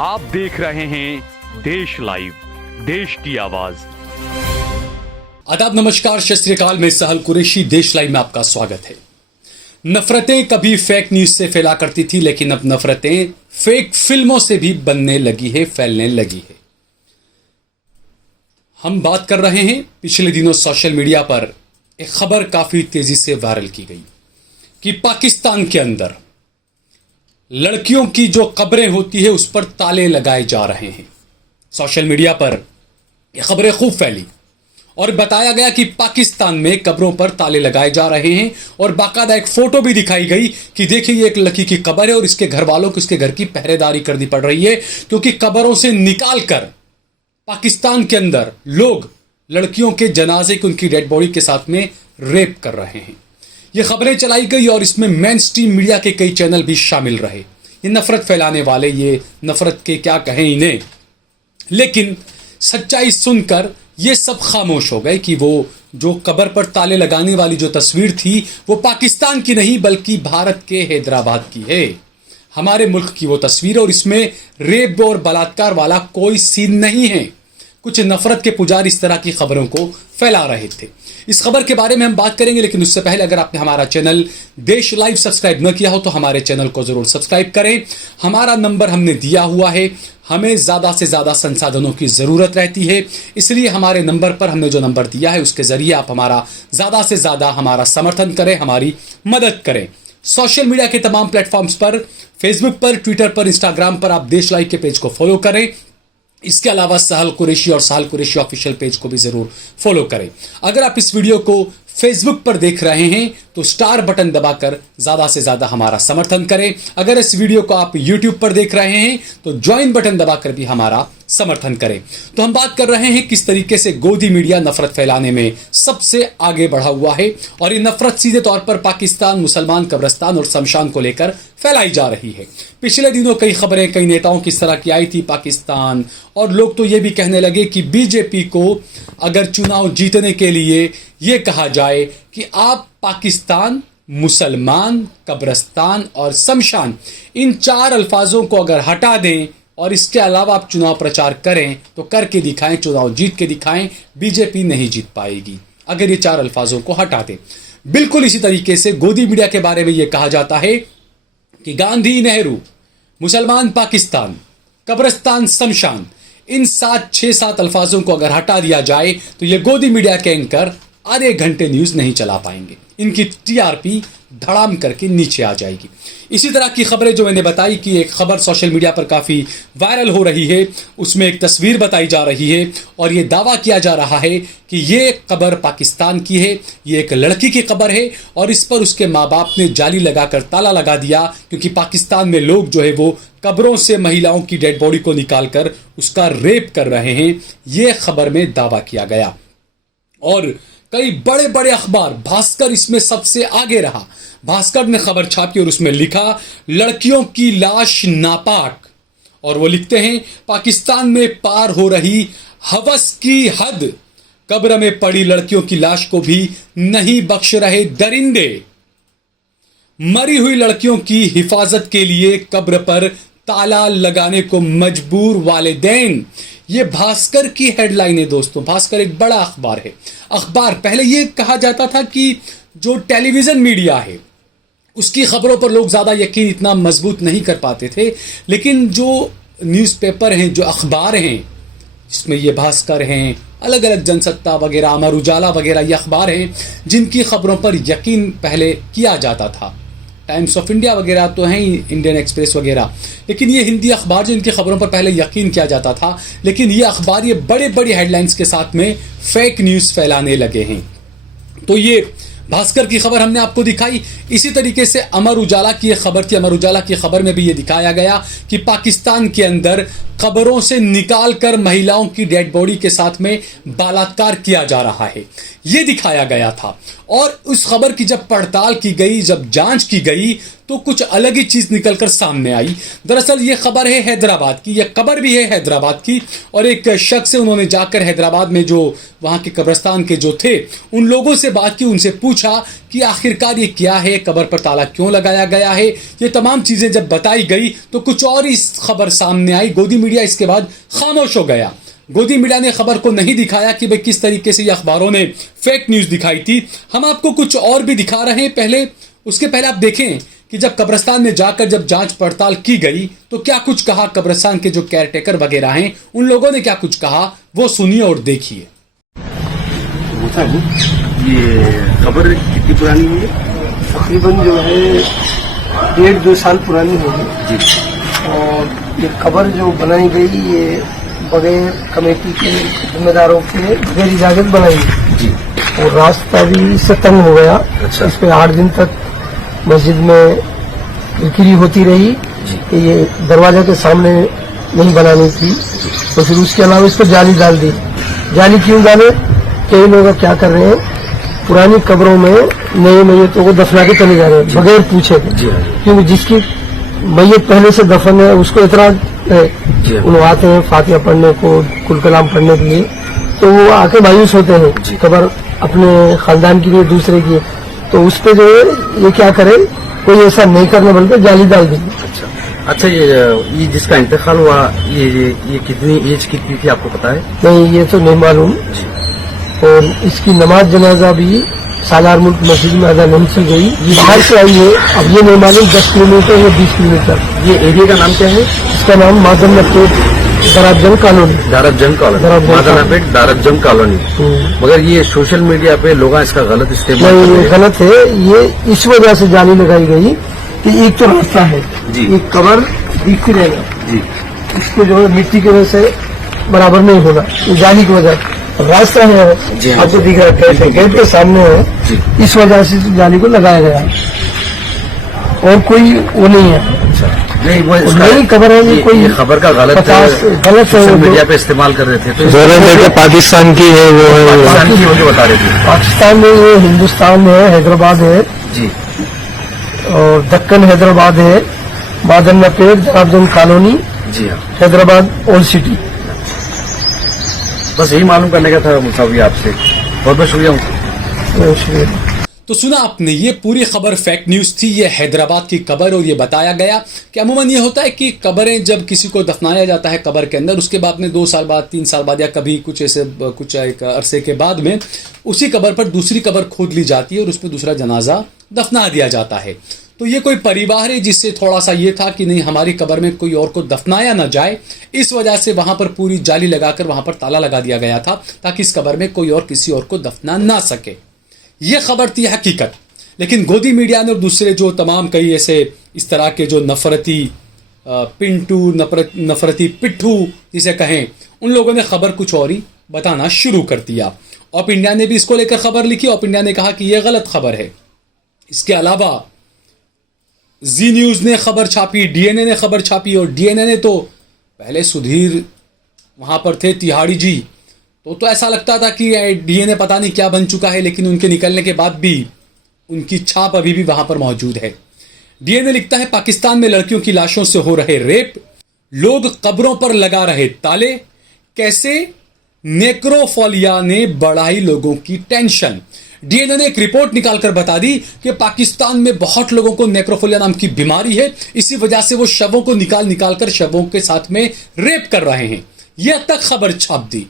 आप देख रहे हैं देश लाइव, देश की आवाज। आदाब, नमस्कार, सत श्री अकाल। मैं सहल कुरैशी, देश लाइव में आपका स्वागत है। नफरतें कभी फेक न्यूज से फैला करती थी, लेकिन अब नफरतें फेक फिल्मों से भी बनने लगी है, फैलने लगी है। हम बात कर रहे हैं पिछले दिनों सोशल मीडिया पर एक खबर काफी तेजी से वायरल की गई कि पाकिस्तान के अंदर लड़कियों की जो कब्रें होती है उस पर ताले लगाए जा रहे हैं। सोशल मीडिया पर यह खबरें खूब फैली और बताया गया कि पाकिस्तान में कब्रों पर ताले लगाए जा रहे हैं और बाकायदा एक फोटो भी दिखाई गई कि देखिए ये एक लड़की की कब्र है और इसके घर वालों को इसके घर की पहरेदारी करनी पड़ रही है, क्योंकि कब्रों से निकाल कर पाकिस्तान के अंदर लोग लड़कियों के जनाजे को उनकी डेड बॉडी के साथ में रेप कर रहे हैं। ये खबरें चलाई गई और इसमें मेन स्ट्रीम मीडिया के कई चैनल भी शामिल रहे। ये नफरत फैलाने वाले, ये नफरत के क्या कहें इन्हें, लेकिन सच्चाई सुनकर ये सब खामोश हो गए कि वो जो कब्र पर ताले लगाने वाली जो तस्वीर थी वो पाकिस्तान की नहीं बल्कि भारत के हैदराबाद की है, हमारे मुल्क की वो तस्वीर। और इसमें रेप और बलात्कार वाला कोई सीन नहीं है। कुछ नफरत के पुजारी इस तरह की खबरों को फैला रहे थे। इस खबर के बारे में हम बात करेंगे, लेकिन उससे पहले अगर आपने हमारा चैनल देश लाइव सब्सक्राइब न किया हो तो हमारे चैनल को जरूर सब्सक्राइब करें। हमारा नंबर हमने दिया हुआ है, हमें ज़्यादा से ज़्यादा संसाधनों की ज़रूरत रहती है, इसलिए हमारे नंबर पर हमने जो नंबर दिया है उसके ज़रिए आप हमारा ज़्यादा से ज़्यादा हमारा समर्थन करें, हमारी मदद करें। सोशल मीडिया के तमाम प्लेटफॉर्म्स पर, फेसबुक पर, ट्विटर पर, इंस्टाग्राम पर आप देश लाइव के पेज को फॉलो करें। इसके अलावा सहल कुरैशी और सहल कुरैशी ऑफिशियल पेज को भी जरूर फॉलो करें। अगर आप इस वीडियो को फेसबुक पर देख रहे हैं तो स्टार बटन दबाकर ज्यादा से ज्यादा हमारा समर्थन करें। अगर इस वीडियो को आप यूट्यूब पर देख रहे हैं तो ज्वाइन बटन दबाकर भी हमारा समर्थन करें। तो हम बात कर रहे हैं किस तरीके से गोदी मीडिया नफरत फैलाने में सबसे आगे बढ़ा हुआ है और ये नफरत सीधे तौर पर पाकिस्तान, मुसलमान कब्रिस्तान और शमशान को लेकर फैलाई जा रही है। पिछले दिनों कई खबरें कई नेताओं की इस तरह की आई थी पाकिस्तान, और लोग तो ये भी कहने लगे कि बीजेपी को अगर चुनाव जीतने के लिए ये कहा जाए कि आप पाकिस्तान, मुसलमान, कब्रिस्तान और शमशान, इन चार अल्फाजों को अगर हटा दें और इसके अलावा आप चुनाव प्रचार करें तो करके दिखाएं, चुनाव जीत के दिखाएं, बीजेपी नहीं जीत पाएगी अगर ये चार अल्फाजों को हटा दें। बिल्कुल इसी तरीके से गोदी मीडिया के बारे में यह कहा जाता है कि गांधी, नेहरू, मुसलमान, पाकिस्तान, कब्रिस्तान, शमशान, इन 6-7 अल्फाजों को अगर हटा दिया जाए तो ये गोदी मीडिया के एंकर आधे घंटे न्यूज नहीं चला पाएंगे, इनकी टीआरपी धड़ाम करके नीचे आ जाएगी। इसी तरह की खबरें जो मैंने बताई कि एक खबर सोशल मीडिया पर काफ़ी वायरल हो रही है, उसमें एक तस्वीर बताई जा रही है और ये दावा किया जा रहा है कि ये कब्र पाकिस्तान की है, ये एक लड़की की कब्र है और इस पर उसके माँ बाप ने जाली लगाकर ताला लगा दिया, क्योंकि पाकिस्तान में लोग जो है वो कब्रों से महिलाओं की डेड बॉडी को निकाल कर उसका रेप कर रहे हैं। ये खबर में दावा किया गया और कई बड़े बड़े अखबार, भास्कर इसमें सबसे आगे रहा। भास्कर ने खबर छापी और उसमें लिखा लड़कियों की लाश नापाक, और वो लिखते हैं पाकिस्तान में पार हो रही हवस की हद, कब्र में पड़ी लड़कियों की लाश को भी नहीं बख्श रहे दरिंदे, मरी हुई लड़कियों की हिफाजत के लिए कब्र पर ताला लगाने को मजबूर वालिदैन। ये भास्कर की हेडलाइन है दोस्तों। भास्कर एक बड़ा अखबार है। अखबार पहले ये कहा जाता था कि जो टेलीविजन मीडिया है उसकी खबरों पर लोग ज़्यादा यकीन इतना मजबूत नहीं कर पाते थे, लेकिन जो न्यूज़पेपर हैं, जो अखबार हैं, जिसमें ये भास्कर हैं, अलग अलग जनसत्ता वगैरह, अमर उजाला वगैरह, ये अखबार हैं जिनकी खबरों पर यकीन पहले किया जाता था। टाइम्स ऑफ इंडिया वगैरह तो हैं, इंडियन एक्सप्रेस वगैरह, लेकिन ये हिंदी अखबार जो इनकी खबरों पर पहले यकीन किया जाता था, लेकिन ये अखबार ये बड़े बड़ी हेडलाइंस के साथ में फेक न्यूज़ फैलाने लगे हैं। तो ये भास्कर की खबर हमने आपको दिखाई। इसी तरीके से अमर उजाला की ये खबर थी। अमर उजाला की खबर में भी ये दिखाया गया कि पाकिस्तान के अंदर कब्रों से निकाल कर महिलाओं की डेड बॉडी के साथ में बलात्कार किया जा रहा है, ये दिखाया गया था। और उस खबर की जब पड़ताल की गई, जब जांच की गई, तो कुछ अलग ही चीज निकलकर सामने आई। दरअसल ये खबर है हैदराबाद की, यह खबर भी है हैदराबाद की, और एक शख्स से उन्होंने जाकर हैदराबाद में जो वहां के कब्रिस्तान के जो थे उन लोगों से बात की, उनसे पूछा कि आखिरकार ये क्या है, कब्र पर ताला क्यों लगाया गया है। ये तमाम चीजें जब बताई गई तो कुछ और ही खबर सामने आई। गोदी मीडिया इसके बाद खामोश हो गया। गोदी मीडिया ने खबर को नहीं दिखाया कि भाई किस तरीके से ये अखबारों ने फेक न्यूज दिखाई थी। हम आपको कुछ और भी दिखा रहे हैं। पहले उसके पहले आप देखें कि जब कब्रिस्तान में जाकर जब जांच पड़ताल की गई तो क्या कुछ कहा कब्रिस्तान के जो केयरटेकर वगैरह हैं, उन लोगों ने क्या कुछ कहा, वो सुनिए और देखिए। ये खबर कितनी पुरानी है? तकरीबन जो है 1.5-2 साल पुरानी होगी जी। और ये खबर जो बनाई गई ये बगैर कमेटी के जिम्मेदारों के बगैर इजाजत बनाई जी। और रास्ता भी इससे तंग हो गया। अच्छा। इस पे 8 दिन तक मस्जिद में किरकिरी होती रही कि ये दरवाजा के सामने नहीं बनानी थी, तो फिर उसके अलावा इस पर जाली डाल दी। जाली क्यों डाले? कई लोग क्या कर रहे हैं, पुरानी कब्रों में नए मैयतों को दफना के चले जा रहे हैं बगैर पूछे, क्योंकि जिसकी मैयत पहले से दफन है उसको इतराज है। उन आते हैं फातिहा पढ़ने को, कुल कलाम पढ़ने के लिए, तो वो आके मायूस होते हैं खबर अपने खानदान की लिए, दूसरे की। तो उस पे जो है ये क्या करे, कोई ऐसा नहीं करने बल्कि जाली डाल दी। अच्छा, ये जिसका इंतकाल हुआ ये कितनी एज कितनी थी आपको पता है? नहीं, ये तो नहीं मालूम। और इसकी नमाज जनाजा भी सालार मुल्क मस्जिद में अदा नहीं की गई। ये बाहर से आई है, अब ये नहीं मालूम 10 किलोमीटर या 20 किलोमीटर। ये एरिया का नाम क्या है? इसका नाम Madannapet Darajang colony. Darjang colony, Madannapet Darjang colony. मगर ये सोशल मीडिया पे लोग इसका गलत इस्तेमाल कर रहे हैं। गलत है। ये इस वजह से जाली लगाई गई कि एक तो रास्ता है जी, एक कबर दिखती रहेगा जी, इसको जो है मिट्टी की वजह से बराबर नहीं होगा, ये जाली की वजह। रास्ता है आपको दिख रहा है, गेट के सामने है, इस वजह से जाली को लगाया गया है और कोई वो नहीं है। नहीं, वो नई खबर है, ये कोई खबर का गलत सोशल मीडिया पे इस्तेमाल कर रहे थे, तो पाकिस्तान की है, वो पाकिस्तान की मुझे बता रहे थे। पाकिस्तान में ये हिंदुस्तान में है, हैदराबाद है जी, और दक्कन हैदराबाद है, मादनपेट दराजंग कॉलोनी जी हाँ। Hyderabad old city. बस यही मालूम करने का था मुसावी आपसे। बहुत बहुत शुक्रिया। तो सुना आपने, ये पूरी खबर फेक न्यूज थी। ये हैदराबाद की खबर, और ये बताया गया कि अमूमन ये होता है कि कब्रें जब किसी को दफनाया जाता है कब्र के अंदर, उसके बाद में 2 साल बाद, 3 साल बाद, या कभी कुछ ऐसे कुछ एक अरसे के बाद में उसी कब्र पर दूसरी कब्र खोद ली जाती है और उसमें दूसरा जनाजा दफना दिया जाता है। तो ये कोई परिवार है जिससे थोड़ा सा ये था कि नहीं हमारी कब्र में कोई और को दफनाया ना जाए, इस वजह से वहां पर पूरी जाली लगाकर वहां पर ताला लगा दिया गया था ताकि इस कब्र में कोई और किसी और को दफना ना सके। यह खबर थी हकीकत। लेकिन गोदी मीडिया ने और दूसरे जो तमाम कई ऐसे इस तरह के जो नफरती पिंटू, नफरती पिट्ठू जिसे कहें, उन लोगों ने खबर कुछ और ही बताना शुरू कर दिया। ऑप इंडिया ने भी इसको लेकर खबर लिखी। ऑप इंडिया ने कहा कि यह गलत खबर है। इसके अलावा जी न्यूज ने खबर छापी, डीएनए ने खबर छापी, और डीएनए ने तो पहले सुधीर वहां पर थे, तिहाड़ी जी, तो ऐसा लगता था कि डीएनए पता नहीं क्या बन चुका है, लेकिन उनके निकलने के बाद भी उनकी छाप अभी भी वहां पर मौजूद है। डीएनए लिखता है, पाकिस्तान में लड़कियों की लाशों से हो रहे रेप, लोग कब्रों पर लगा रहे ताले, कैसे नेक्रोफोलिया ने बढ़ाई लोगों की टेंशन। डीएनए ने एक रिपोर्ट निकालकर बता दी कि पाकिस्तान में बहुत लोगों को नेक्रोफोलिया नाम की बीमारी है, इसी वजह से वो शवों को निकाल कर शवों के साथ में रेप कर रहे हैं। यह तक खबर छाप दी।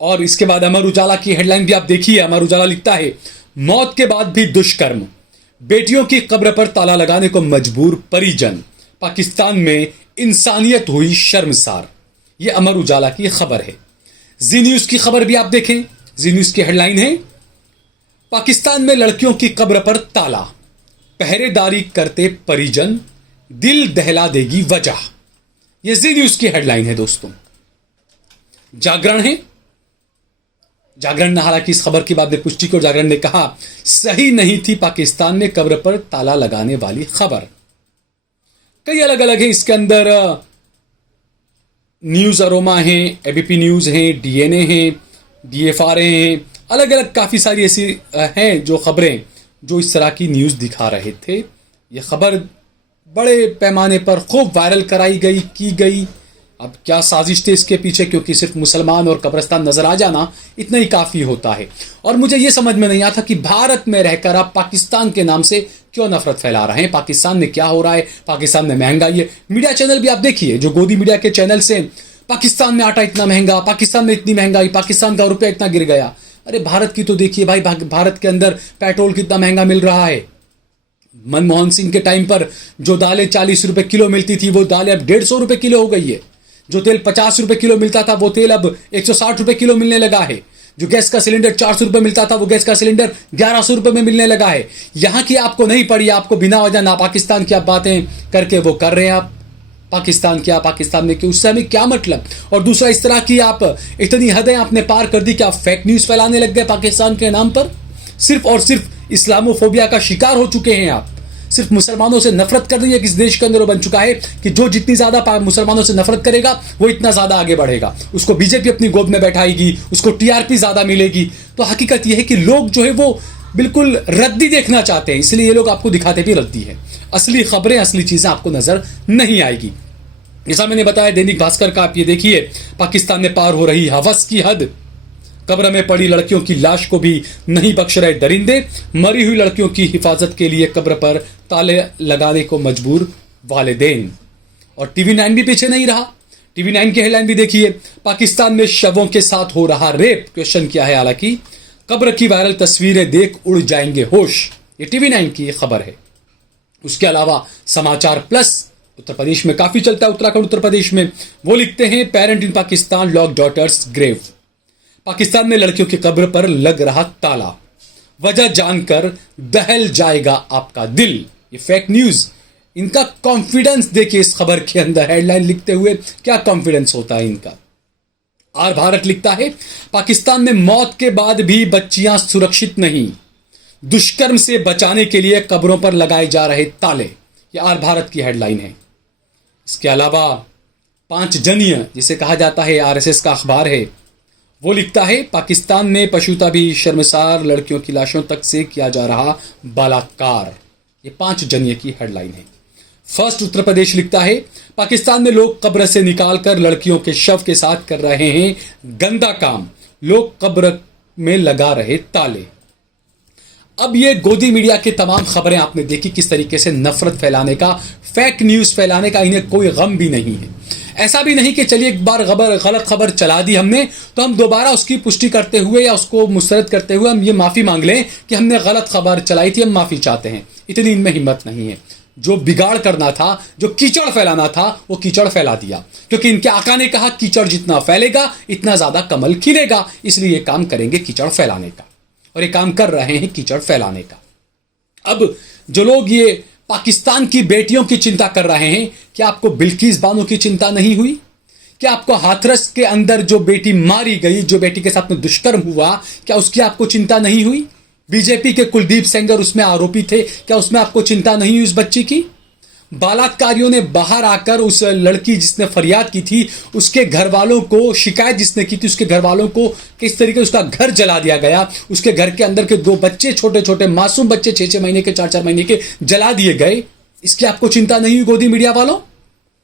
और इसके बाद अमर उजाला की हेडलाइन भी आप देखिए। अमर उजाला लिखता है, मौत के बाद भी दुष्कर्म, बेटियों की कब्र पर ताला लगाने को मजबूर परिजन, पाकिस्तान में इंसानियत हुई शर्मसार। यह अमर उजाला की खबर है। जी न्यूज की खबर भी आप देखें। जी न्यूज की हेडलाइन है, पाकिस्तान में लड़कियों की कब्र पर ताला, पहरेदारी करते परिजन, दिल दहला देगी वजह। यह जी न्यूज की हेडलाइन है दोस्तों। जागरण है, जागरण ने हालांकि इस खबर की बाद में पुष्टि की और जागरण ने कहा सही नहीं थी पाकिस्तान में कब्र पर ताला लगाने वाली खबर। कई अलग अलग है इसके अंदर, न्यूज अरोमा है, एबीपी न्यूज है, डीएनए है, डीएफआरए हैं, अलग अलग काफी सारी ऐसी हैं जो खबरें जो इस तरह की न्यूज दिखा रहे थे। ये खबर बड़े पैमाने पर खूब वायरल कराई गई की गई। अब क्या साजिश थी इसके पीछे, क्योंकि सिर्फ मुसलमान और कब्रिस्तान नजर आ जाना इतना ही काफी होता है। और मुझे ये समझ में नहीं आता कि भारत में रहकर आप पाकिस्तान के नाम से क्यों नफरत फैला रहे हैं। पाकिस्तान में क्या हो रहा है, पाकिस्तान में महंगाई है। मीडिया चैनल भी आप देखिए, जो गोदी मीडिया के चैनल से पाकिस्तान में आटा इतना महंगा, पाकिस्तान में इतनी महंगाई, पाकिस्तान का रुपया इतना गिर गया। अरे भारत की तो देखिए भाई, भारत के अंदर पेट्रोल कितना महंगा मिल रहा है। मनमोहन सिंह के टाइम पर जो दालें 40 रुपए किलो मिलती थी, वो दालें अब 150 रुपए किलो हो गई है। जो तेल 50 रुपए किलो मिलता था, वो तेल अब 160 रुपए किलो मिलने लगा है। जो गैस का सिलेंडर 400 रुपए मिलता था, वो गैस का सिलेंडर 1100 रुपए में मिलने लगा है। यहां की आपको नहीं पड़ी, आपको बिना वजह ना पाकिस्तान की आप बातें करके वो कर रहे हैं। आप पाकिस्तान क्या, पाकिस्तान में क्यों, उससे हमें क्या मतलब। और दूसरा, इस तरह की आप इतनी हदें आपने पार कर दी कि आप फेक न्यूज फैलाने लग गए पाकिस्तान के नाम पर। सिर्फ और सिर्फ इस्लामोफोबिया का शिकार हो चुके हैं आप। सिर्फ मुसलमानों से नफरत कर रही है कि इस देश के अंदर वो बन चुका है कि जो जितनी ज्यादा मुसलमानों से नफरत करेगा वो इतना ज्यादा आगे बढ़ेगा। उसको बीजेपी अपनी गोद में बैठाएगी, उसको टीआरपी ज्यादा मिलेगी। तो हकीकत यह है कि लोग जो है वो बिल्कुल रद्दी देखना चाहते हैं, इसलिए ये लोग आपको दिखाते भी रद्दी है। असली खबरें, असली चीजें आपको नजर नहीं आएगी। जैसा मैंने बताया दैनिक भास्कर का, आप ये देखिए, पाकिस्तान में पार हो रही हवस की हद। कब्र में पड़ी लड़कियों की लाश को भी नहीं बख्श रहे दरिंदे। मरी हुई लड़कियों की हिफाजत के लिए कब्र पर ताले लगाने को मजबूर वालिदैन। और TV9 भी पीछे नहीं रहा। TV9 की हेडलाइन भी देखिए, पाकिस्तान में शवों के साथ हो रहा रेप, क्वेश्चन किया है। हालांकि कब्र की वायरल तस्वीरें देख उड़ जाएंगे होश, ये TV9 की खबर है। उसके अलावा समाचार प्लस उत्तर प्रदेश में काफी चलता है, उत्तराखंड उत्तर प्रदेश में, वो लिखते हैं parent in Pakistan lock daughters grave. Pakistan में लड़कियों की कब्र पर लग रहा ताला, वजह जानकर दहल जाएगा आपका दिल। ये फेक न्यूज, इनका कॉन्फिडेंस देखिए इस खबर के अंदर, हेडलाइन लिखते हुए क्या कॉन्फिडेंस होता है इनका। आर भारत लिखता है, पाकिस्तान में मौत के बाद भी बच्चियां सुरक्षित नहीं, दुष्कर्म से बचाने के लिए कब्रों पर लगाए जा रहे ताले। ये आर भारत की हेडलाइन है। इसके अलावा पांचजन्य जिसे कहा जाता है, RSS का अखबार है, वो लिखता है, पाकिस्तान में पशुता भी शर्मसार, लड़कियों की लाशों तक से किया जा रहा बलात्कार। ये पांचजन्य की हेडलाइन है। फर्स्ट उत्तर प्रदेश लिखता है, पाकिस्तान में लोग कब्र से निकालकर लड़कियों के शव के साथ कर रहे हैं गंदा काम, लोग कब्र में लगा रहे ताले। अब ये गोदी मीडिया की तमाम खबरें आपने देखी, किस तरीके से नफरत फैलाने का, फेक न्यूज फैलाने का इन्हें कोई गम भी नहीं है। ऐसा भी नहीं कि चलिए एक बार गलत खबर चला दी हमने तो हम दोबारा उसकी पुष्टि करते हुए या उसको मुस्तरद करते हुए हम ये माफी मांग लें कि हमने गलत खबर चलाई थी, हम माफी चाहते हैं। इतनी इनमें हिम्मत नहीं है। जो बिगाड़ करना था, जो कीचड़ फैलाना था, वो कीचड़ फैला दिया, क्योंकि इनके आका ने कहा कीचड़ जितना फैलेगा इतना ज्यादा कमल खिलेगा, इसलिए ये काम करेंगे कीचड़ फैलाने का, और ये काम कर रहे हैं कीचड़ फैलाने का। अब जो लोग ये पाकिस्तान की बेटियों की चिंता कर रहे हैं, क्या आपको बिल्किस बानो की चिंता नहीं हुई? क्या आपको हाथरस के अंदर जो बेटी मारी गई, जो बेटी के साथ में दुष्कर्म हुआ, क्या उसकी आपको चिंता नहीं हुई? बीजेपी के कुलदीप सेंगर उसमें आरोपी थे, क्या उसमें आपको चिंता नहीं हुई उस बच्ची की? बलात्कारियों ने बाहर आकर उस लड़की जिसने फरियाद की थी, उसके घर वालों को, शिकायत जिसने की थी उसके घर वालों को किस तरीके से उसका घर जला दिया गया, उसके घर के अंदर के 2 बच्चे, छोटे छोटे मासूम बच्चे 6-6 महीने के, 4-4 महीने के जला दिए गए। इसकी आपको चिंता नहीं हुई गोदी मीडिया वालों?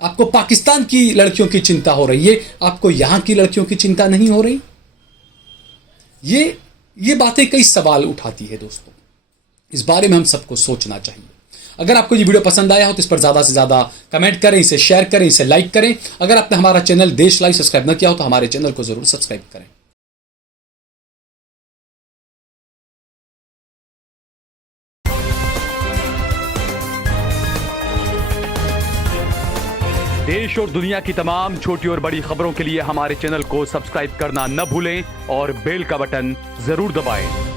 आपको पाकिस्तान की लड़कियों की चिंता हो रही है, आपको यहां की लड़कियों की चिंता नहीं हो रही। ये बातें कई सवाल उठाती है दोस्तों, इस बारे में हम सबको सोचना चाहिए। अगर आपको ये वीडियो पसंद आया हो तो इस पर ज्यादा से ज्यादा कमेंट करें, इसे शेयर करें, इसे लाइक करें। अगर आपने हमारा चैनल देश लाइव सब्सक्राइब न किया हो तो हमारे चैनल को जरूर सब्सक्राइब करें। देश और दुनिया की तमाम छोटी और बड़ी खबरों के लिए हमारे चैनल को सब्सक्राइब करना न भूलें और बेल का बटन जरूर दबाएं।